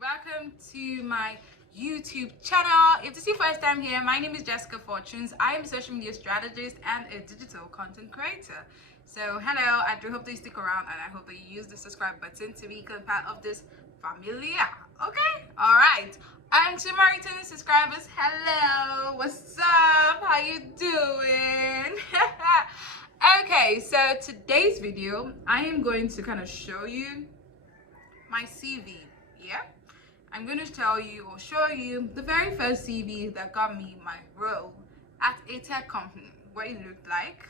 Welcome to my YouTube channel. If this is your first time here, my name is Jessica Fortunes. I am a social media strategist and a digital content creator. So hello, I do hope that you stick around and I hope that you use the subscribe button to become part of this family. Okay? Alright. And to my returning subscribers, hello, what's up? How you doing? Okay, so today's video, I am going to kind of show you my CV. Yeah, I'm going to tell you or show you the very first CV that got me my role at a tech company, what it looked like.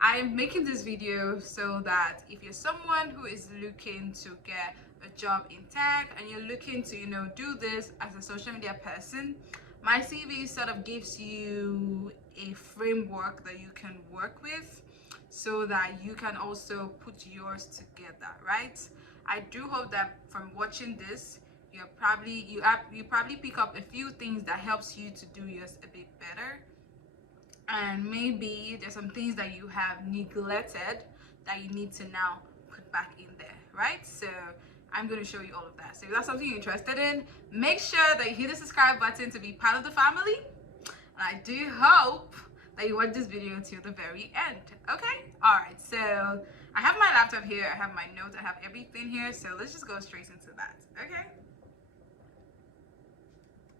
I'm making this video so that if you're someone who is looking to get a job in tech and you're looking to do this as a social media person, my CV sort of gives you a framework that you can work with so that you can also put yours together, right? I do hope that from watching this, you probably pick up a few things that helps you to do yours a bit better, and maybe there's some things that you have neglected that you need to now put back in there, right? So I'm going to show you all of that. So if that's something you're interested in, make sure that you hit the subscribe button to be part of the family, and I do hope that you watch this video till the very end. Okay, all right, so I have my laptop here, I have my notes, I have everything here, so let's just go straight into that. Okay,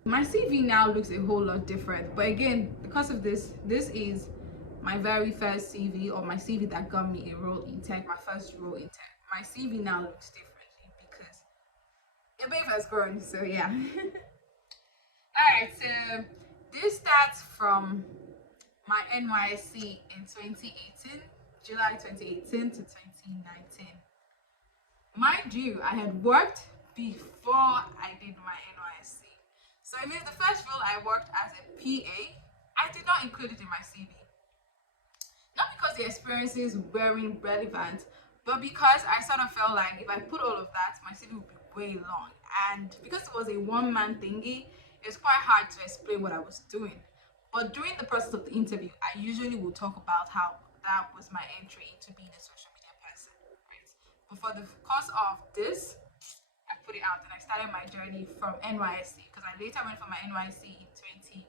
my CV now looks a whole lot different, but again, because of this is my very first CV, or my CV that got me a role in tech, my first role in tech. My CV now looks differently because your baby has grown, so yeah. All right, so this starts from my NYSC in 2018, July 2018 to 2019. Mind you, I had worked before I did my NYSC. So I mean, the first role I worked as a PA, I did not include it in my CV. Not because the experiences weren't relevant, but because I sort of felt like if I put all of that, my CV would be way long. And because it was a one-man thingy, it was quite hard to explain what I was doing. But during the process of the interview, I usually will talk about how that was my entry into being a social media person, right? But for the course of this, I put it out and I started my journey from NYSC because I later went for my NYSC in 2019.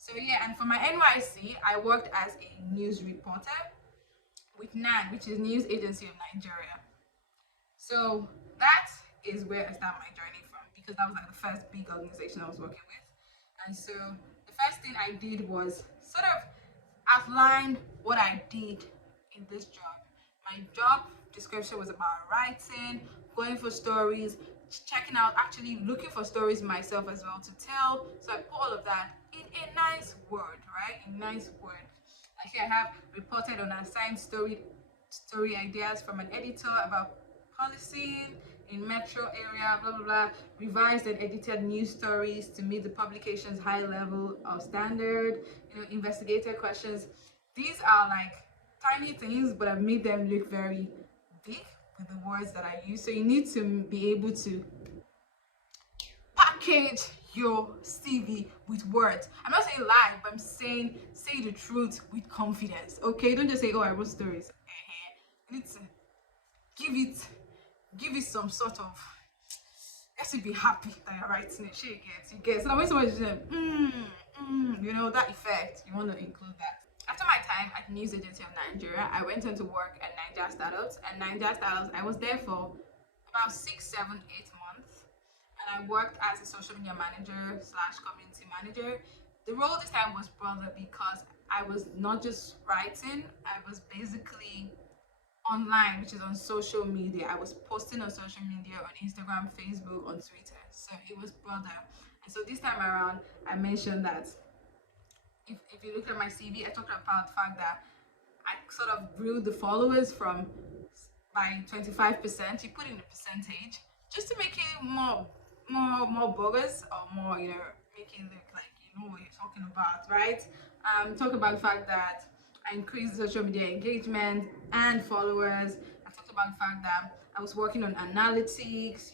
So yeah, and for my NYSC, I worked as a news reporter with NAN, which is News Agency of Nigeria. So that is where I started my journey from, because that was like the first big organization I was working with. And so the first thing I did was sort of outline what I did in this job. My job description was about writing, going for stories, checking out, actually looking for stories myself as well to tell. So I put all of that in a nice word, right? A nice word. Like here I have reported on assigned story ideas from an editor about policing in metro area, blah blah blah. Revised and edited news stories to meet the publication's high level of standard. Investigator questions. These are like tiny things, but I've made them look very big with the words that I use. So you need to be able to package your CV with words. I'm not saying lie, but I'm saying say the truth with confidence. Okay, don't just say, "Oh, I wrote stories." You need to give it some sort of, let you be happy that you're writing it. You get. So when someone is saying, that effect, you want to include that. After my time at News Agency of Nigeria, I went on to work at Nigeria Startups. And Nigeria Startups, I was there for about 6, 7, 8 months. And I worked as a social media manager / community manager. The role this time was broader because I was not just writing, I was basically online, which is on social media. I was posting on social media, on Instagram, Facebook, on Twitter. So it was broader. And so this time around, I mentioned that if you look at my CV, I talked about the fact that I sort of grew the followers from by 25%. You put in a percentage just to make it more bogus, or more, make it look like you know what you're talking about, right? Talk about the fact that I increased social media engagement and followers. I talked about the fact that I was working on analytics,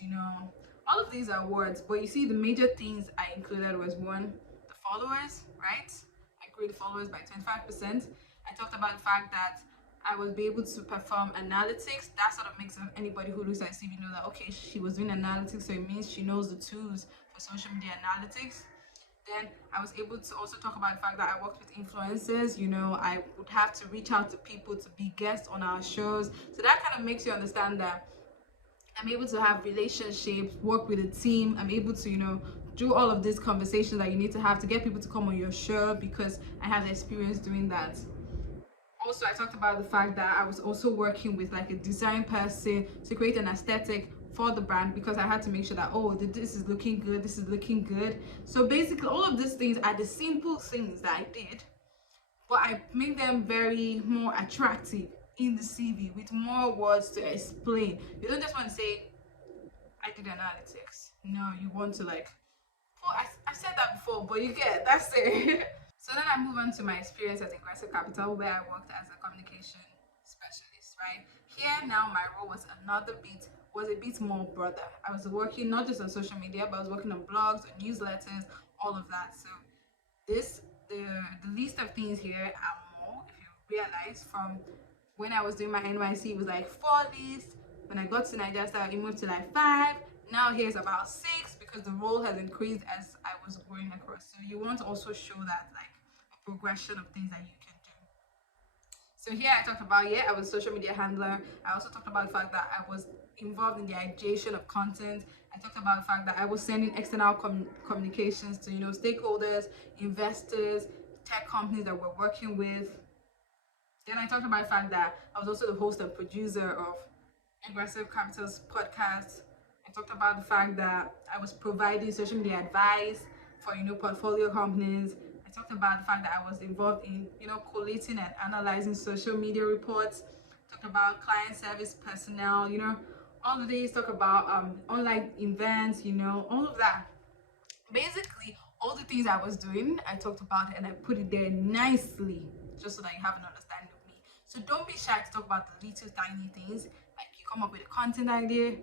all of these are words, but you see the major things I included was one, the followers, right? I grew the followers by 25%. I talked about the fact that I was be able to perform analytics. That sort of makes anybody who looks at CV know that okay, she was doing analytics, so it means she knows the tools for social media analytics. Then I was able to also talk about the fact that I worked with influencers. I would have to reach out to people to be guests on our shows. So that kind of makes you understand that I'm able to have relationships, work with a team. I'm able to, do all of these conversations that you need to have to get people to come on your show because I have the experience doing that. Also, I talked about the fact that I was also working with like a design person to create an aesthetic for the brand because I had to make sure that this is looking good, this is looking good. So basically all of these things are the simple things that I did, but I make them very more attractive in the CV with more words to explain. You don't just want to say I did analytics. No, you want to like, oh, I said that before, but you get that's it. So then I move on to my experience at Aggressive Capital, where I worked as a communication specialist. Right here now, my role was a bit more broader. I was working not just on social media, but I was working on blogs, on newsletters, all of that. So this the list of things here are more. If you realize, from when I was doing my NYC, it was like 4 lists. When I got to Nigeria, it moved to like 5. Now here's about 6 because the role has increased as I was going across. So you want to also show that like a progression of things that you can do. So here I talked about, I was a social media handler. I also talked about the fact that I was involved in the ideation of content. I talked about the fact that I was sending external communications to stakeholders, investors, tech companies that we're working with. Then I talked about the fact that I was also the host and producer of Aggressive Capital's podcast. I talked about the fact that I was providing social media advice for portfolio companies. I talked about the fact that I was involved in collating and analyzing social media reports. Talked about client service personnel. All of these. Talk about online events. All of that. Basically, all the things I was doing, I talked about it and I put it there nicely, just so that you have an understanding of me. So don't be shy to talk about the little tiny things. Like you come up with a content idea,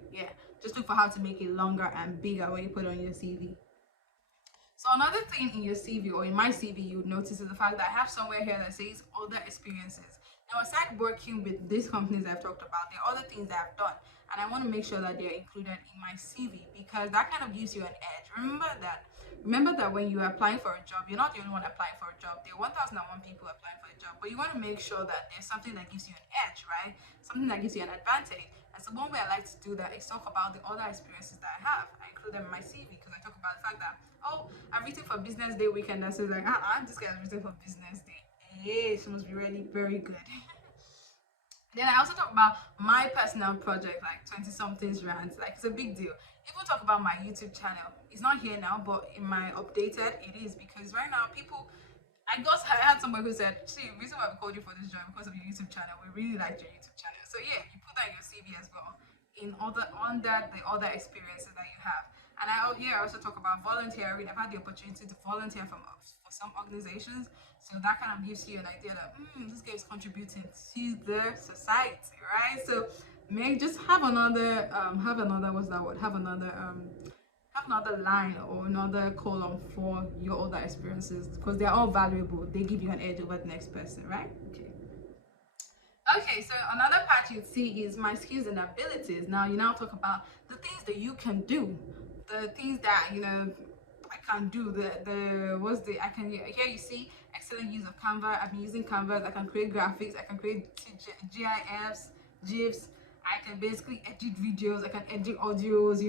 just look for how to make it longer and bigger when you put it on your CV. So another thing in your CV or in my CV you would notice is the fact that I have somewhere here that says other experiences. Now, aside working with these companies I've talked about, there are other things that I've done, and I want to make sure that they're included in my CV because that kind of gives you an edge. Remember that when you are applying for a job, you're not the only one applying for a job. There are 1,001 people applying for a job, but you want to make sure that there's something that gives you an edge, right? Something that gives you an advantage. And so one way I like to do that is talk about the other experiences that I have. I include them in my CV because I talk about the fact that, I've written for Business Day weekend. And so like, this guy has written for Business Day. Hey, she must be really very good. Then I also talk about my personal project, like 20 somethings rants. Like it's a big deal. Even talk about my YouTube channel. It's not here now, but in my updated, it is because right now people. I had somebody who said, "See, the reason why we called you for this job because of your YouTube channel. We really liked your YouTube channel." So yeah, you put that in your CV as well. In other under the other experiences that you have. And I also talk about volunteering. I've had the opportunity to volunteer for some organizations, so that kind of gives you an idea that this guy is contributing to the society, right? So may just have another what's that word? Have another line or another column for your other experiences because they're all valuable. They give you an edge over the next person, right? Okay, so another part you'd see is my skills and abilities. Now you now talk about the things that you can do, the things that I can do. I can here you see excellent use of Canva. I've been using Canva. I can create graphics. I can create GIFs, GIFs. I can basically edit videos. I can edit audios.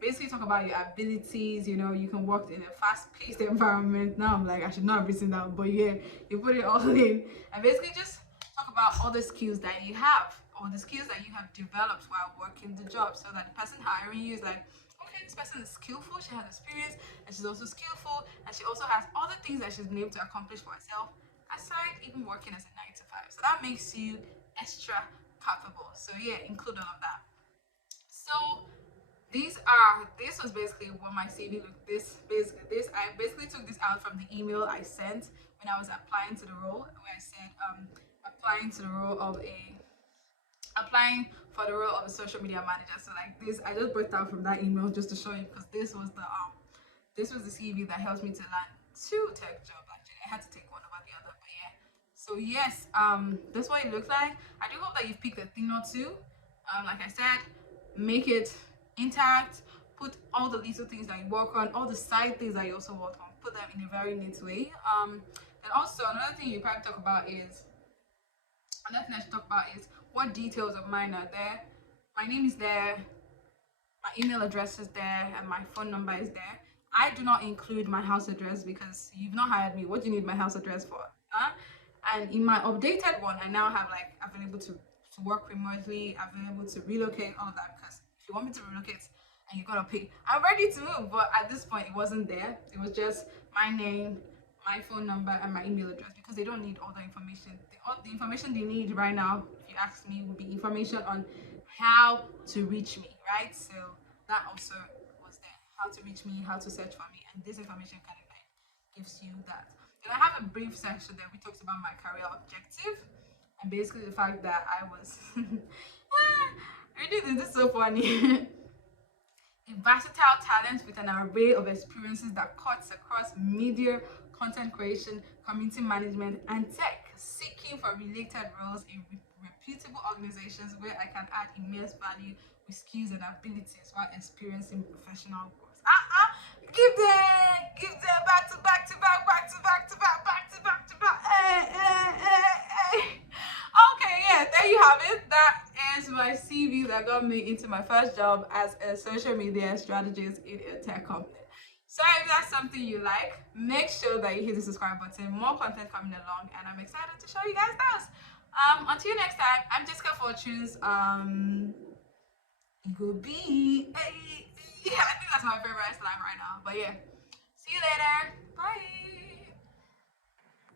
Basically talk about your abilities. You can work in a fast-paced environment. Now I'm like I should not have written that, but yeah, you put it all in and basically just talk about all the skills that you have or the skills that you have developed while working the job so that the person hiring you is like, okay, this person is skillful, she has experience, and she's also skillful, and she also has other things that she's been able to accomplish for herself aside even working as a 9 to 5. So that makes you extra capable. So yeah, include all of that. So this was basically what my CV looked. This I basically took this out from the email I sent when I was applying to the role, where I said applying to the role of a applying for the role of a social media manager. So like this, I just brought out from that email just to show you because this was the CV that helped me to land 2 tech jobs. Actually, I had to take one over the other, but yeah. So yes, that's what it looks like. I do hope that you've picked a thing or two. Like I said, make it interact. Put all the little things that you work on, all the side things that you also work on. Put them in a very neat way. And also another thing you probably talk about is another thing I should talk about is what details of mine are there. My name is there, my email address is there, and my phone number is there. I do not include my house address because you've not hired me. What do you need my house address for? Huh? And in my updated one, I now have like available to work remotely, available to relocate, all of that. Because if you want me to relocate and you're gonna pay, I'm ready to move. But at this point, it wasn't there. It was just my name, my phone number, and my email address because they don't need all the information. All the information they need right now, if you ask me, would be information on how to reach me, right? So that also was there. How to reach me, how to search for me, and this information kind of like gives you that. Then I have a brief section that we talked about my career objective and basically the fact that I was really this is so funny. A versatile talent with an array of experiences that cuts across media, content creation, community management, and tech, seeking for related roles in reputable organizations where I can add immense value with skills and abilities while experiencing professional growth. Give them back to back to back, back to back to back, back to back to back. Hey. Okay, yeah, there you have it. That is my CV that got me into my first job as a social media strategist in a tech company. So if that's something you like, make sure that you hit the subscribe button. More content coming along, and I'm excited to show you guys those. Until next time, I'm Jessica Fortunes. Ego B. Hey. Yeah, I think that's my favorite slime right now. But yeah, see you later. Bye.